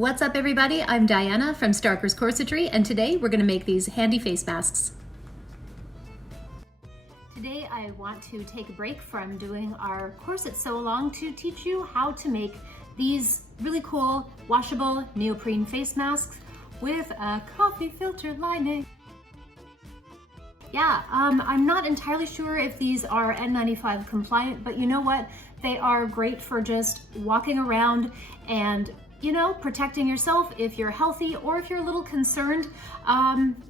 What's up everybody? I'm Diana from Starker's Corsetry, and today we're going to make these handy face masks. Today I want to take a break from doing our corset sew along to teach you how to make these really cool washable neoprene face masks with a coffee filter lining. Yeah, I'm not entirely sure if these are N95 compliant, but you know what? They are great for just walking around and, you know, protecting yourself if you're healthy or if you're a little concerned.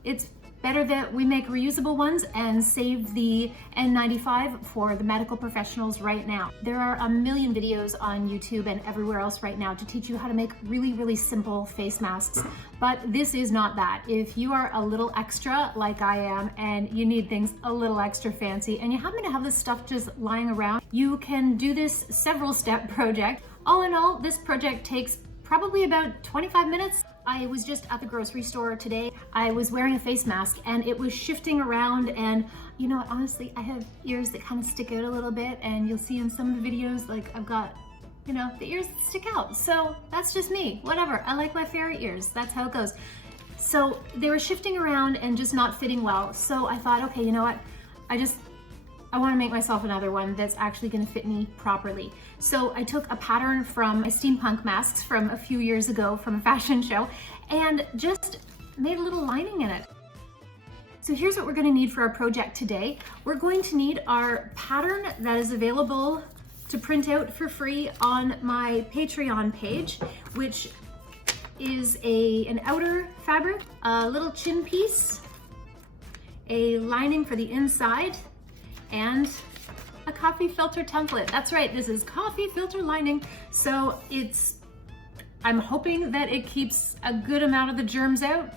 It's better that we make reusable ones and save the N95 for the medical professionals right now. There are a million videos on YouTube and everywhere else right now to teach you how to make really, really simple face masks, but this is not that. If you are a little extra like I am and you need things a little extra fancy and you happen to have this stuff just lying around, you can do this several step project. All in all, this project takes probably about 25 minutes. I was just at the grocery store today. I was wearing a face mask and it was shifting around, and you know, honestly, I have ears that kind of stick out a little bit, and you'll see in some of the videos, like I've got, you know, the ears that stick out. So that's just me, whatever. I like my fairy ears, that's how it goes. So they were shifting around and just not fitting well. So I thought, okay, you know what? I want to make myself another one that's actually going to fit me properly. So I took a pattern from my steampunk masks from a few years ago from a fashion show and just made a little lining in it. So here's what we're going to need for our project today. We're going to need our pattern that is available to print out for free on my Patreon page, which is an outer fabric, a little chin piece, a lining for the inside, and a coffee filter template. That's right, this is coffee filter lining. So I'm hoping that it keeps a good amount of the germs out.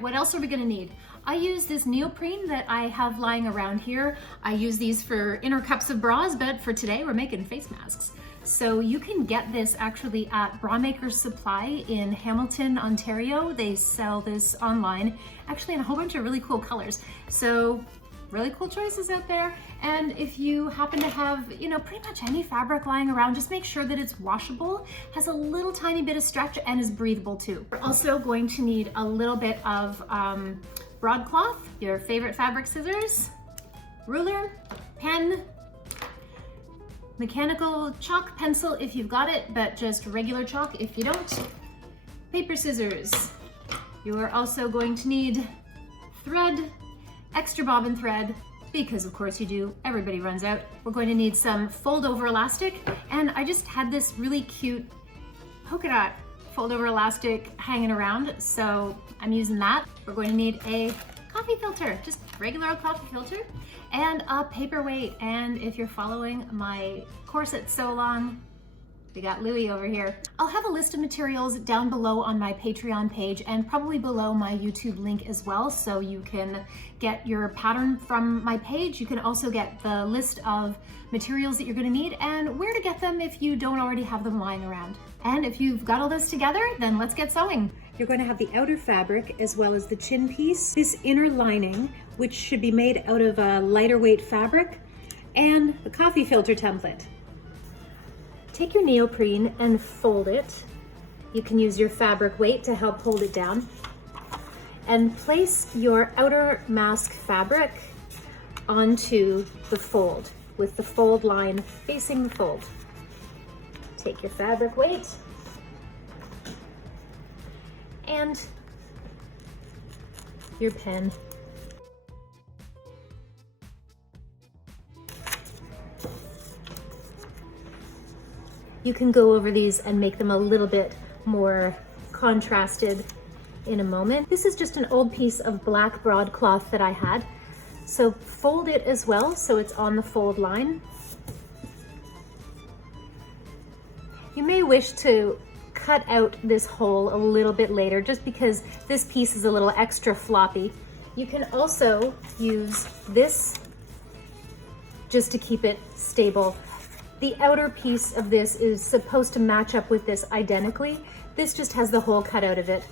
What else are we gonna need? I use this neoprene that I have lying around here. I use these for inner cups of bras, but for today we're making face masks. So you can get this actually at Bra Maker's Supply in Hamilton, Ontario. They sell this online, actually in a whole bunch of really cool colors. So really cool choices out there. And if you happen to have, you know, pretty much any fabric lying around, just make sure that it's washable, has a little tiny bit of stretch, and is breathable too. We're also going to need a little bit of broadcloth, your favorite fabric scissors, ruler, pen, mechanical chalk pencil if you've got it, but just regular chalk if you don't, paper scissors. You are also going to need thread, extra bobbin thread, because of course you do, everybody runs out. We're going to need some fold over elastic, and I just had this really cute polka dot fold over elastic hanging around, so I'm using that. We're going to need a coffee filter, just regular old coffee filter, and a paperweight. And if you're following my corset sew along, we got Louie over here. I'll have a list of materials down below on my Patreon page and probably below my YouTube link as well, so you can get your pattern from my page. You can also get the list of materials that you're gonna need and where to get them if you don't already have them lying around. And if you've got all this together, then let's get sewing. You're going to have the outer fabric as well as the chin piece, this inner lining, which should be made out of a lighter weight fabric, and the coffee filter template. Take your neoprene and fold it. You can use your fabric weight to help hold it down. And place your outer mask fabric onto the fold with the fold line facing the fold. Take your fabric weight and your pen. You can go over these and make them a little bit more contrasted in a moment. This is just an old piece of black broadcloth that I had. So fold it as well so it's on the fold line. You may wish to cut out this hole a little bit later just because this piece is a little extra floppy. You can also use this just to keep it stable. The outer piece of this is supposed to match up with this identically. This just has the hole cut out of it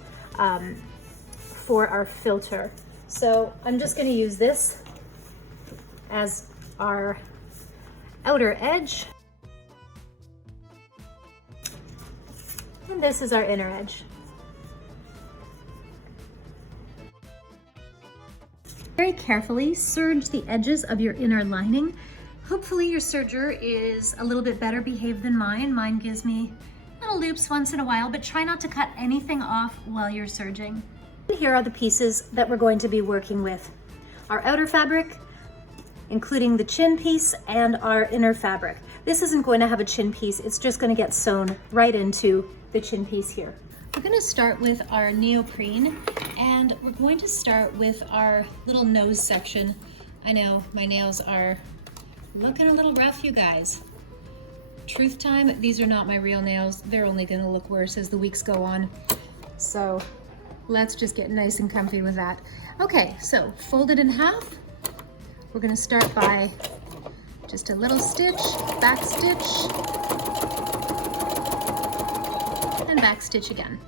for our filter. So I'm just going to use this as our outer edge. And this is our inner edge. Very carefully serge the edges of your inner lining. Hopefully your serger is a little bit better behaved than mine. Mine gives me little loops once in a while, but try not to cut anything off while you're serging. Here are the pieces that we're going to be working with. Our outer fabric, including the chin piece, and our inner fabric. This isn't going to have a chin piece, it's just going to get sewn right into the chin piece here. We're going to start with our neoprene, and we're going to start with our little nose section. I know my nails are looking a little rough, you guys. Truth time, these are not my real nails. They're only going to look worse as the weeks go on. So let's just get nice and comfy with that. Okay, so fold it in half. We're going to start by just a little stitch, back stitch, and back stitch again.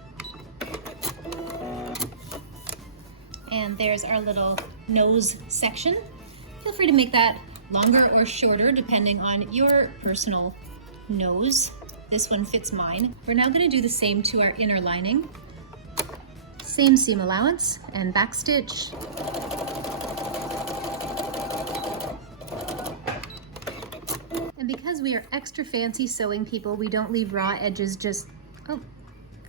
And there's our little nose section. Feel free to make that longer or shorter depending on your personal nose. This one fits mine. We're now going to do the same to our inner lining. Same seam allowance and back stitch. And because we are extra fancy sewing people, we don't leave raw edges just, oh,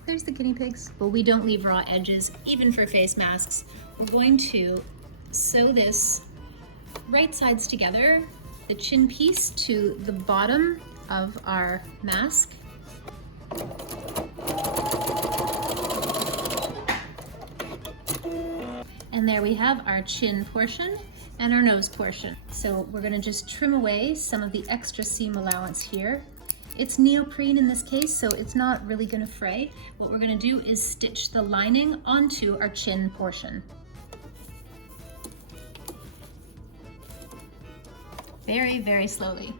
there's the guinea pigs. But we don't leave raw edges, even for face masks. We're going to sew this right sides together, the chin piece to the bottom of our mask. And there we have our chin portion and our nose portion. So we're going to just trim away some of the extra seam allowance here. It's neoprene in this case, so it's not really going to fray. What we're going to do is stitch the lining onto our chin portion. Very, very slowly.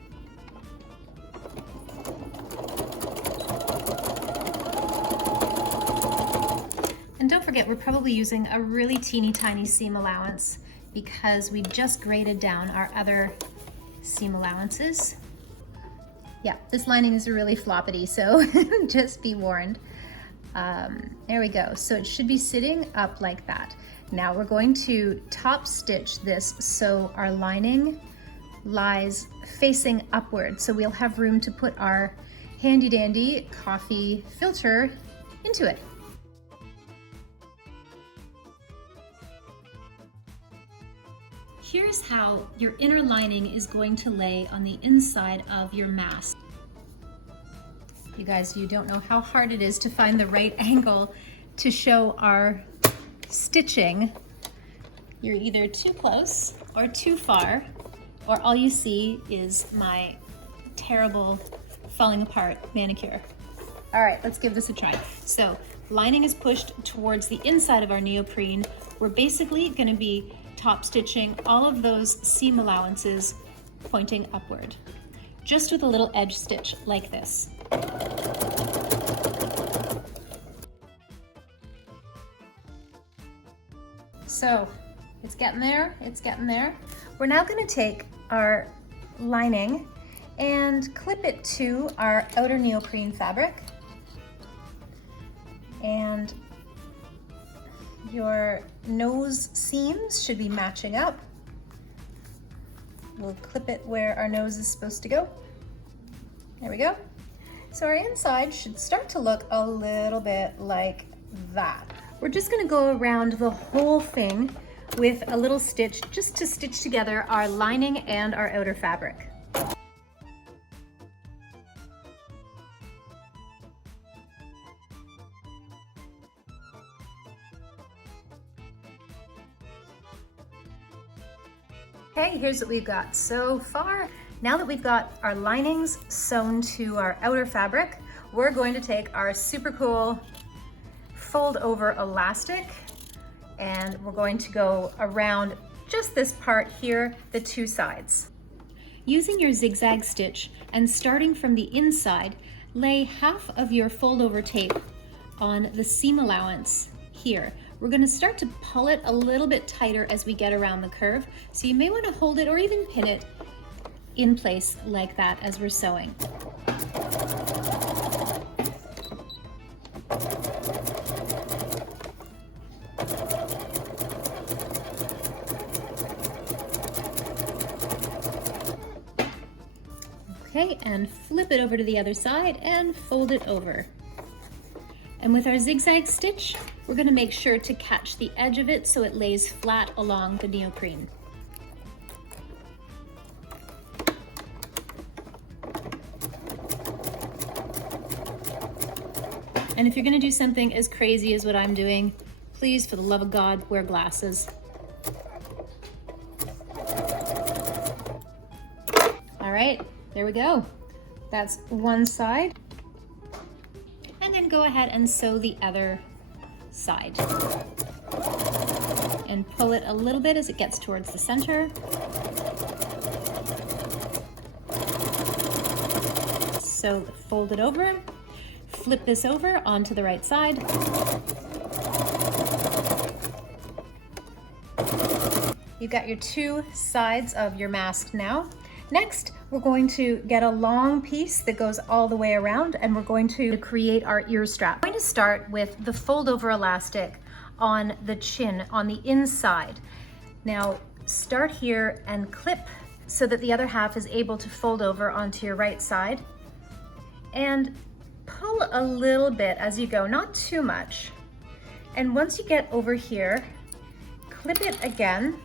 And don't forget, we're probably using a really teeny tiny seam allowance because we just graded down our other seam allowances. Yeah, this lining is really floppity, so just be warned. There we go. So it should be sitting up like that. Now we're going to top stitch this so our lining lies facing upward. So we'll have room to put our handy dandy coffee filter into it. Here's how your inner lining is going to lay on the inside of your mask. You guys, you don't know how hard it is to find the right angle to show our stitching. You're either too close or too far, or all you see is my terrible falling apart manicure. All right, let's give this a try. So lining is pushed towards the inside of our neoprene. We're basically going to be top stitching all of those seam allowances pointing upward, just with a little edge stitch like this. So it's getting there, it's getting there. We're now going to take our lining and clip it to our outer neoprene fabric. And your nose seams should be matching up. We'll clip it where our nose is supposed to go. There we go. So our inside should start to look a little bit like that. We're just going to go around the whole thing with a little stitch just to stitch together our lining and our outer fabric. Okay, here's what we've got so far. Now that we've got our linings sewn to our outer fabric, we're going to take our super cool fold over elastic and we're going to go around just this part here, the two sides. Using your zigzag stitch and starting from the inside, lay half of your fold over tape on the seam allowance here. We're going to start to pull it a little bit tighter as we get around the curve, so you may want to hold it or even pin it in place like that as we're sewing. Okay, and flip it over to the other side and fold it over. And with our zigzag stitch, we're going to make sure to catch the edge of it so it lays flat along the neoprene. And if you're going to do something as crazy as what I'm doing, please, for the love of God, wear glasses. All right, there we go. That's one side. And then go ahead and sew the other side. And pull it a little bit as it gets towards the center. So fold it over, flip this over onto the right side. You've got your two sides of your mask now. Next, we're going to get a long piece that goes all the way around, and we're going to create our ear strap. I'm going to start with the fold over elastic on the chin, on the inside. Now, start here and clip so that the other half is able to fold over onto your right side. And pull a little bit as you go, not too much. And once you get over here, clip it again.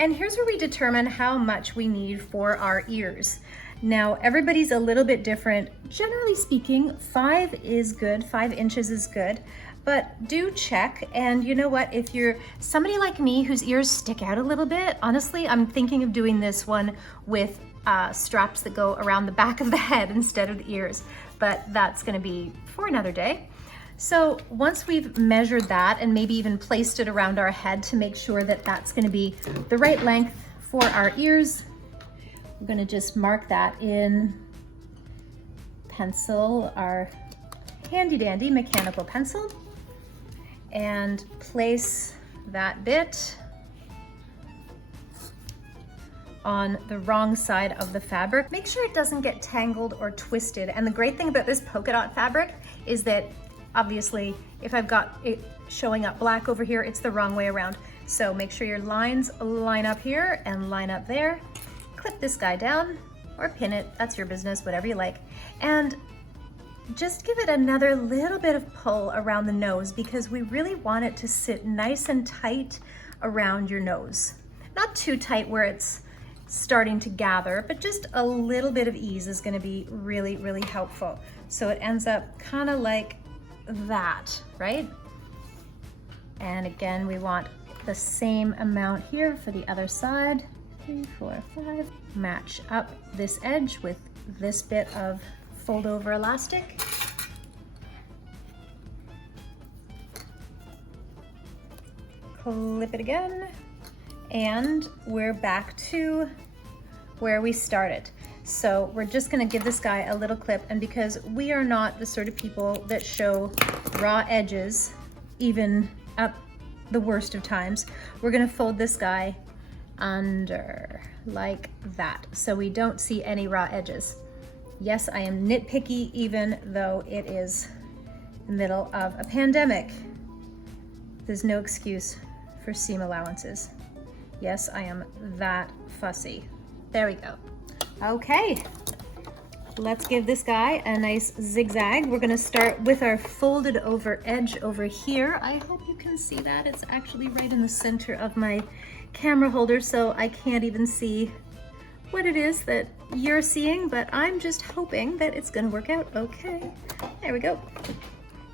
And here's where we determine how much we need for our ears. Now, everybody's a little bit different. Generally speaking, 5 is good, 5 inches is good, but do check. And you know what, if you're somebody like me whose ears stick out a little bit, honestly, I'm thinking of doing this one with straps that go around the back of the head instead of the ears, but that's gonna be for another day. So once we've measured that and maybe even placed it around our head to make sure that that's gonna be the right length for our ears, we're gonna just mark that in pencil, our handy dandy mechanical pencil, and place that bit on the wrong side of the fabric. Make sure it doesn't get tangled or twisted. And the great thing about this polka dot fabric is that obviously if I've got it showing up black over here, it's the wrong way around. So make sure your lines line up here and line up there. Clip this guy down or pin it, that's your business, whatever you like. And just give it another little bit of pull around the nose because we really want it to sit nice and tight around your nose. Not too tight where it's starting to gather, but just a little bit of ease is going to be really, really helpful. So it ends up kind of like that, right? And again, we want the same amount here for the other side. 3, 4, 5. Match up this edge with this bit of fold over elastic. Clip it again. And we're back to where we started. So we're just gonna give this guy a little clip, and because we are not the sort of people that show raw edges, even at the worst of times, we're gonna fold this guy under like that, so we don't see any raw edges. Yes, I am nitpicky even though it is the middle of a pandemic. There's no excuse for seam allowances. Yes, I am that fussy. There we go. Okay, let's give this guy a nice zigzag. We're gonna start with our folded over edge over here. I hope you can see that. It's actually right in the center of my camera holder, so I can't even see what it is that you're seeing, but I'm just hoping that it's gonna work out okay. There we go.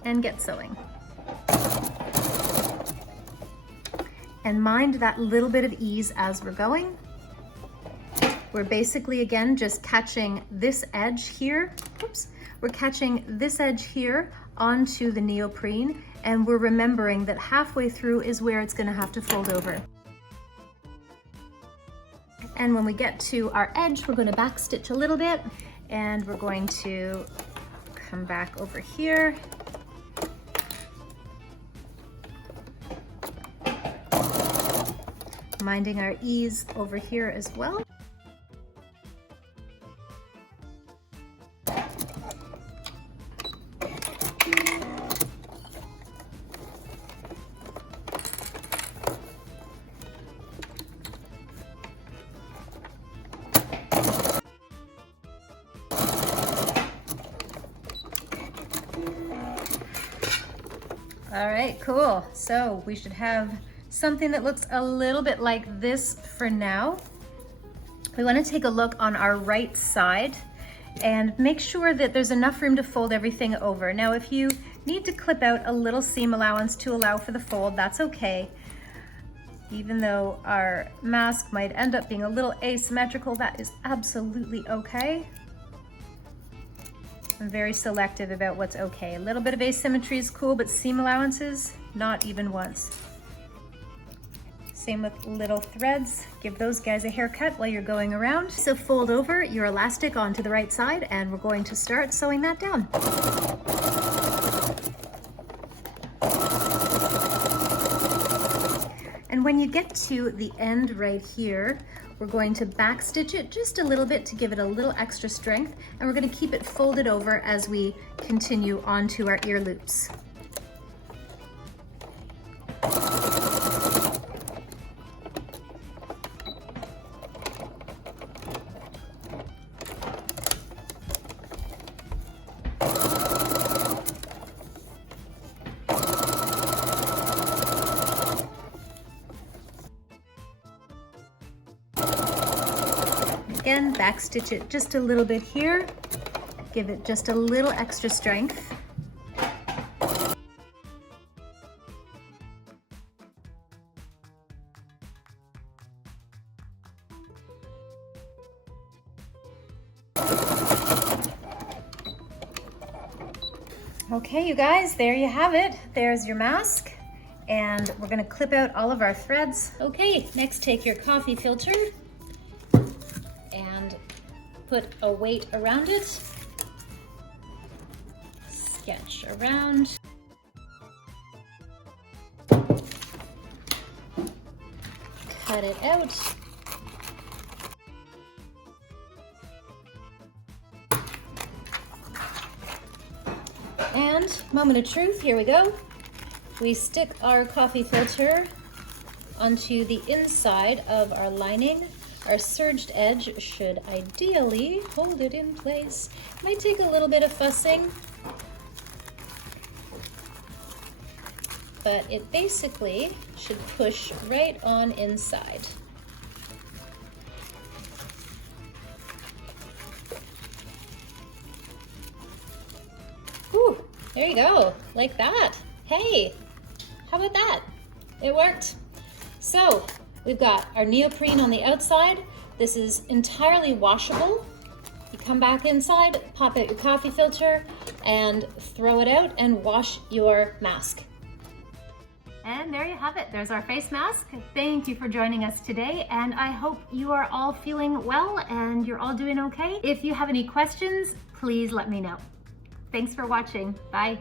And get sewing. And mind that little bit of ease as we're going. We're basically, again, just catching this edge here. Oops. We're catching this edge here onto the neoprene, and we're remembering that halfway through is where it's gonna have to fold over. And when we get to our edge, we're gonna back stitch a little bit, and we're going to come back over here. Minding our ease over here as well. All right, cool. So we should have something that looks a little bit like this for now. We want to take a look on our right side and make sure that there's enough room to fold everything over. Now, if you need to clip out a little seam allowance to allow for the fold, that's okay. Even though our mask might end up being a little asymmetrical, that is absolutely okay. I'm very selective about what's okay. A little bit of asymmetry is cool, but seam allowances, not even once. Same with little threads. Give those guys a haircut while you're going around. So fold over your elastic onto the right side, and we're going to start sewing that down. And when you get to the end right here, we're going to back stitch it just a little bit to give it a little extra strength, and we're going to keep it folded over as we continue onto our ear loops. Again, back stitch it just a little bit here. Give it just a little extra strength. Okay, you guys, there you have it. There's your mask. And we're gonna clip out all of our threads. Okay, next take your coffee filter and put a weight around it. Sketch around. Cut it out. And moment of truth, here we go. We stick our coffee filter onto the inside of our lining. Our serged edge should ideally hold it in place. Might take a little bit of fussing, but it basically should push right on inside. Whew, there you go, like that. Hey, how about that? It worked. So we've got our neoprene on the outside. This is entirely washable. You come back inside, pop out your coffee filter, and throw it out and wash your mask. And there you have it. There's our face mask. Thank you for joining us today, and I hope you are all feeling well and you're all doing okay. If you have any questions, please let me know. Thanks for watching. Bye.